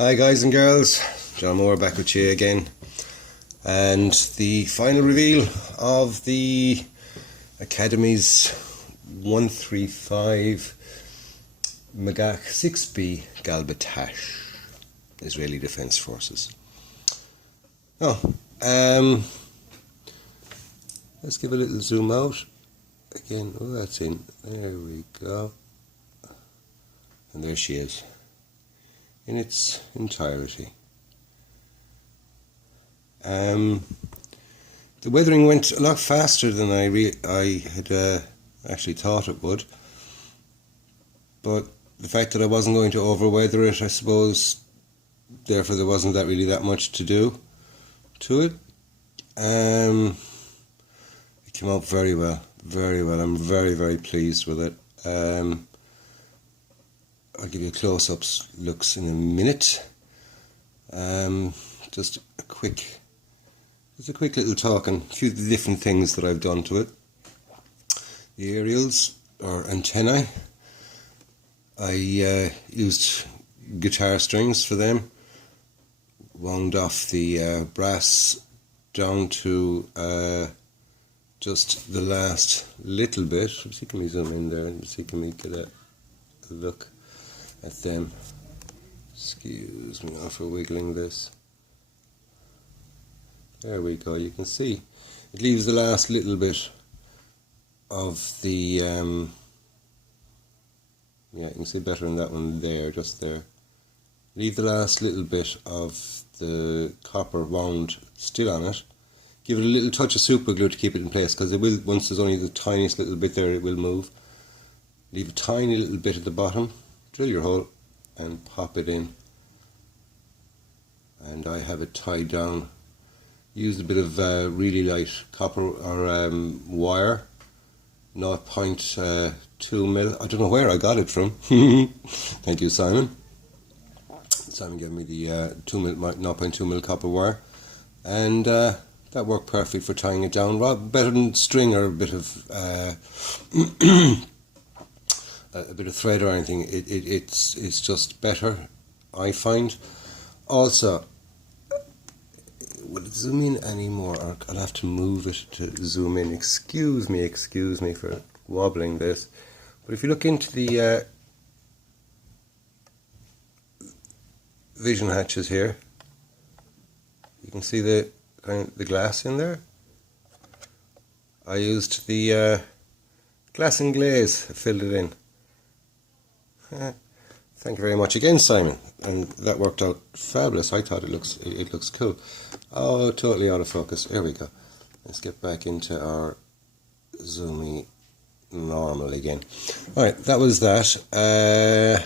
Hi guys and girls, John Moore back with you again, and the final reveal of the Academy's 135 Magach 6B Batash, Israeli Defence Forces. Let's give a little zoom out again. Oh, that's in. There we go. And there she is in its entirety. The weathering went a lot faster than I had actually thought it would, but the fact that I wasn't going to over-weather it, I suppose, therefore there wasn't really that much to do to it. It came out very well, very well. I'm very, very pleased with it. I'll give you close-ups looks in a minute. Just a quick little talk on a few different things that I've done to it. The aerials or antennae, I used guitar strings for them, wound off the brass down to just the last little bit. See, can we zoom in there and see, can we get a look at them? Excuse me for wiggling this. There we go, you can see it leaves the last little bit of the yeah, you can see better in that one there, just there. Leave the last little bit of the copper wound still on it. Give it a little touch of super glue to keep it in place, because it will, once there's only the tiniest little bit there, it will move. Leave a tiny little bit at the bottom, drill your hole and pop it in, and I have it tied down. Used a bit of really light copper or wire, 0.2 mil. I don't know where I got it from. Thank you, Simon. Simon gave me the 0.2 mil copper wire, and that worked perfect for tying it down. Better than string or a bit of thread or anything. It's just better, I find. Also, will it zoom in anymore, or I'll have to move it to zoom in? Excuse me for wobbling this. But if you look into the vision hatches here, you can see the glass in there. I used the glass and glaze, filled it in. Thank you very much again, Simon, and that worked out fabulous. I thought it looks cool. Oh, totally out of focus. There we go. Let's get back into our zoomy normal again. Alright, that was that. The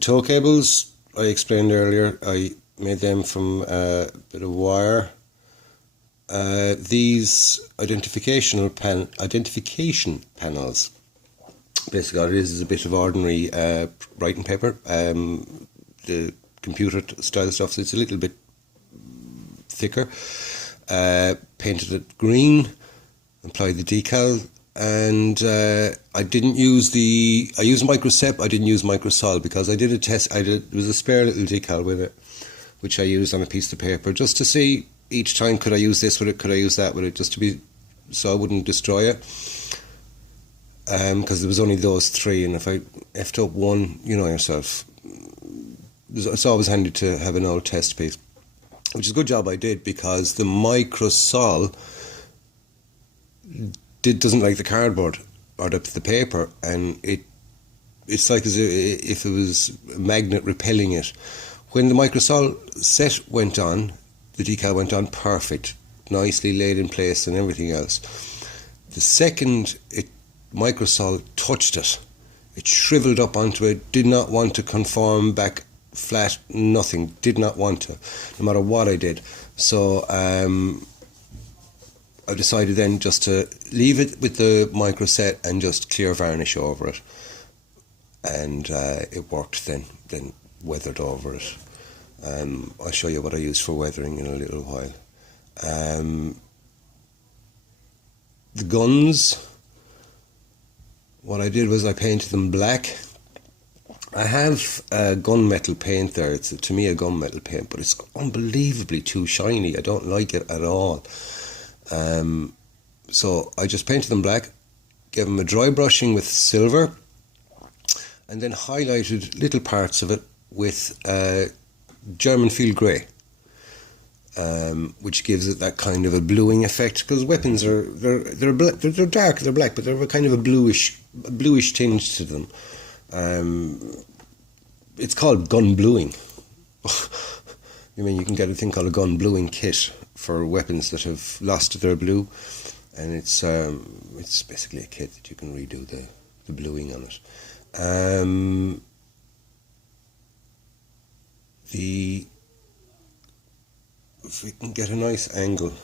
tow cables, I explained earlier, I made them from a bit of wire. These identification panels, basically all it is a bit of ordinary writing paper, the computer style stuff, so it's a little bit thicker. Painted it green, applied the decal, and I used microsep, I didn't use microsol, because I did a test. There was a spare little decal with it, which I used on a piece of paper, just to see each time, could I use this with it, could I use that with it, just to be, so I wouldn't destroy it. Because there was only those three, and if I effed up one, you know yourself, it's always handy to have an old test piece, which is a good job I did, because the microsol doesn't like the cardboard or the paper, and it's like as if it was a magnet repelling it. When the microsol set went on, the decal went on perfect, nicely laid in place and everything else. The second microsol touched it, it shriveled up onto it, did not want to conform back flat, nothing, did not want to, no matter what I did. So I decided then just to leave it with the microset and just clear varnish over it, and it worked then weathered over it. I'll show you what I use for weathering in a little while. The guns, what I did was I painted them black I have gunmetal paint there. It's to me a gunmetal paint, but it's unbelievably too shiny. I don't like it at all. So I just painted them black, gave them a dry brushing with silver, and then highlighted little parts of it with German field grey, which gives it that kind of a bluing effect. Because weapons are they're dark, they're black, but they're a kind of a bluish tinge to them. It's called gun bluing. You can get a thing called a gun bluing kit for weapons that have lost their blue, and it's basically a kit that you can redo the bluing on it. If we can get a nice angle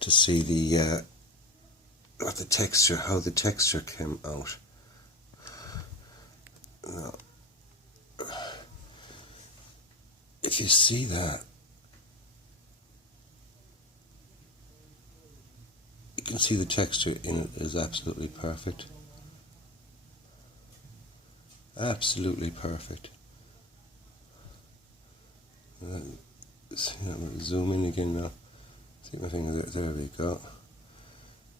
to see the texture, how the texture came out. Now, if you see that, you can see the texture in it is absolutely perfect. Absolutely perfect. Zoom in again now. See my finger there. There we go.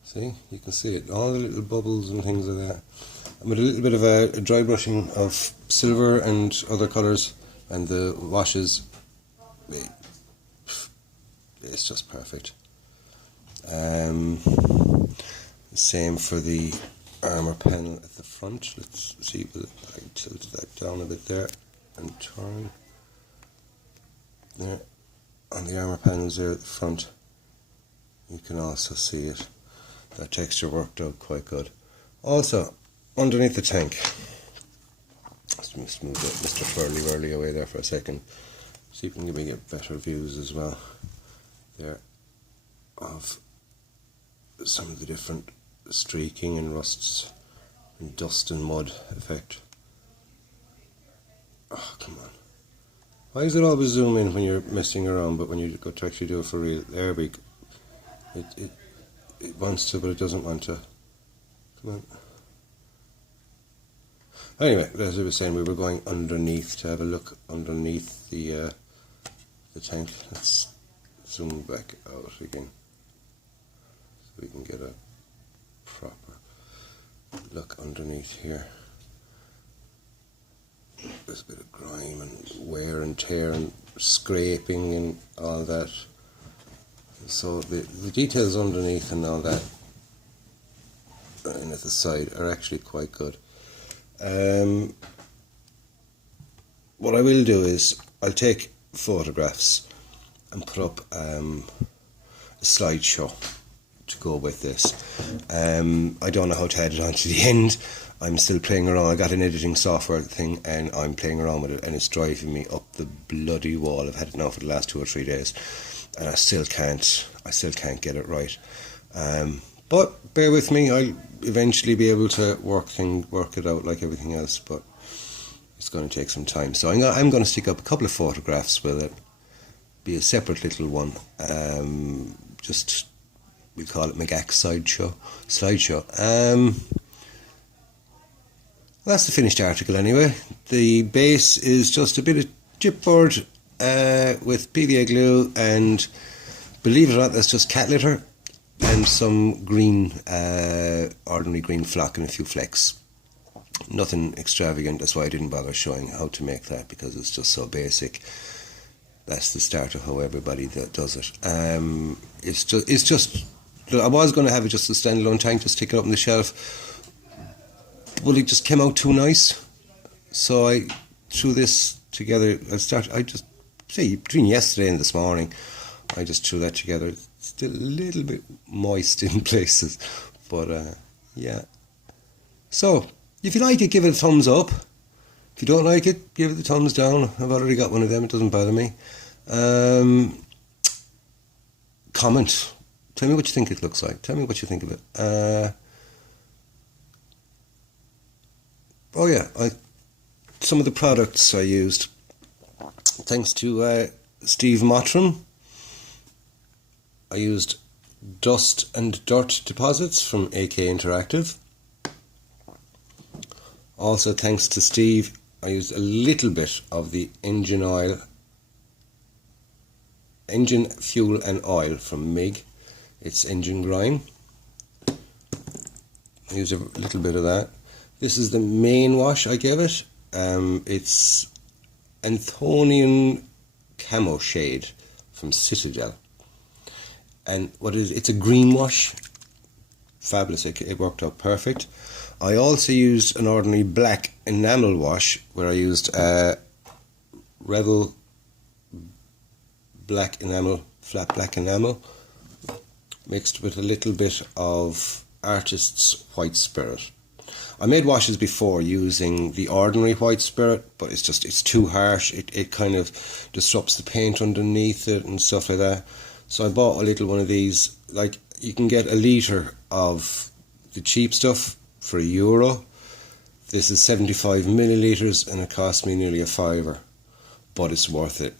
See, you can see it. All the little bubbles and things like that. And with a little bit of a dry brushing of silver and other colours and the washes, it's just perfect. Same for the armour panel at the front. Let's see, I tilt that down a bit there and turn. There, on the armour panels there at the front, you can also see it. That texture worked out quite good. Also, underneath the tank, let's move Mr. Furly away there for a second. See if we can get better views as well there of some of the different streaking and rusts and dust and mud effect. Oh, come on. Why does it always zoom in when you're messing around, but when you go to actually do it for real, there we go. It wants to, but it doesn't want to. Come on. Anyway, as I was saying, we were going underneath to have a look underneath the tank. Let's zoom back out again so we can get a proper look underneath here. There's a bit of grime and wear and tear and scraping and all that. So the details underneath and all that and at the side are actually quite good. What I will do is I'll take photographs and put up a slideshow to go with this. I don't know how to add it on to the end. I'm still playing around. I got an editing software thing and I'm playing around with it, and it's driving me up the bloody wall. I've had it now for the last 2 or 3 days and I still can't get it right. But bear with me, I'll eventually be able to work it out like everything else, but it's going to take some time. So I'm going to stick up a couple of photographs with it, be a separate little one. Just, we call it Magach slideshow. That's the finished article anyway. The base is just a bit of chipboard with PVA glue, and believe it or not, that's just cat litter and some green, ordinary green flock and a few flecks. Nothing extravagant. That's why I didn't bother showing how to make that, because it's just so basic. That's the start of how everybody that does it. It's just. I was going to have it just a standalone tank, just stick it up on the shelf, but it just came out too nice. So I threw this together. I just say between yesterday and this morning, I just threw that together. It's still a little bit moist in places, but yeah. So if you like it, give it a thumbs up. If you don't like it, give it the thumbs down. I've already got one of them. It doesn't bother me. Comment. Tell me what you think it looks like. Tell me what you think of it. Oh yeah, some of the products I used, thanks to Steve Mottram. I used Dust and Dirt Deposits from AK Interactive. Also thanks to Steve, I used a little bit of the engine fuel and oil from MIG. It's engine grime. I used a little bit of that. This is the main wash I gave it. It's Anthonian Camo Shade from Citadel. And what is it's a green wash. Fabulous, it worked out perfect. I also used an ordinary black enamel wash where I used Revel black enamel, flat black enamel, mixed with a little bit of Artist's White Spirit. I made washes before using the ordinary white spirit, but it's too harsh. It kind of disrupts the paint underneath it and stuff like that. So I bought a little one of these. Like, you can get a litre of the cheap stuff for €1. This is 75 millilitres and it cost me nearly €5, but it's worth it.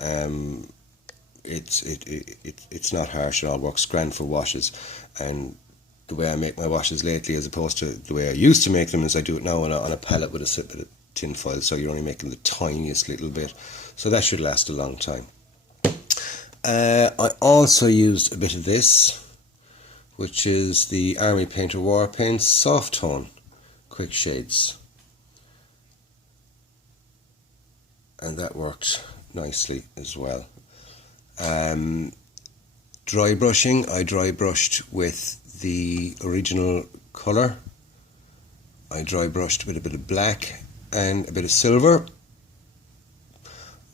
It's not harsh. It all works grand for washes, and the way I make my washes lately, as opposed to the way I used to make them, is I do it now on a pallet with a bit of tin foil, so you're only making the tiniest little bit, so that should last a long time. I also used a bit of this, which is the Army Painter War Paints Soft Tone Quick Shades, and that worked nicely as well. Dry brushing, I dry brushed with the original colour. I dry brushed with a bit of black and a bit of silver.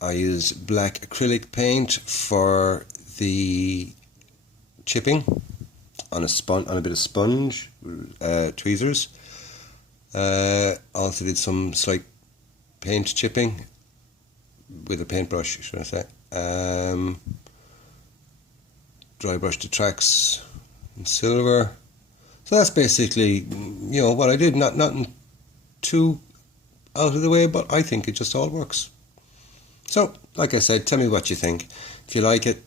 I used black acrylic paint for the chipping on a bit of sponge, tweezers. Also did some slight paint chipping with a paintbrush, should I say. Dry brushed the tracks in silver. So that's basically, what I did. Nothing too out of the way, but I think it just all works. So, like I said, tell me what you think. If you like it,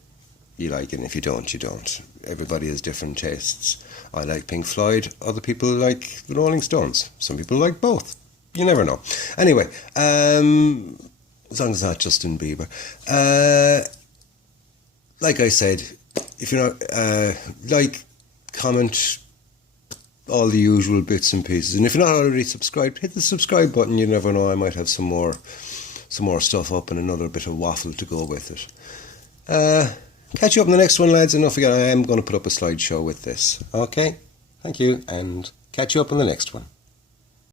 you like it, and if you don't, you don't. Everybody has different tastes. I like Pink Floyd, other people like the Rolling Stones. Some people like both. You never know. Anyway, as long as it's not Justin Bieber. Like I said, if you're not, like, comment, all the usual bits and pieces. And if you're not already subscribed, hit the subscribe button. You never know, I might have some more stuff up and another bit of waffle to go with it. Catch you up in the next one, lads, and don't forget I am going to put up a slideshow with this. Okay, thank you, and catch you up in the next one.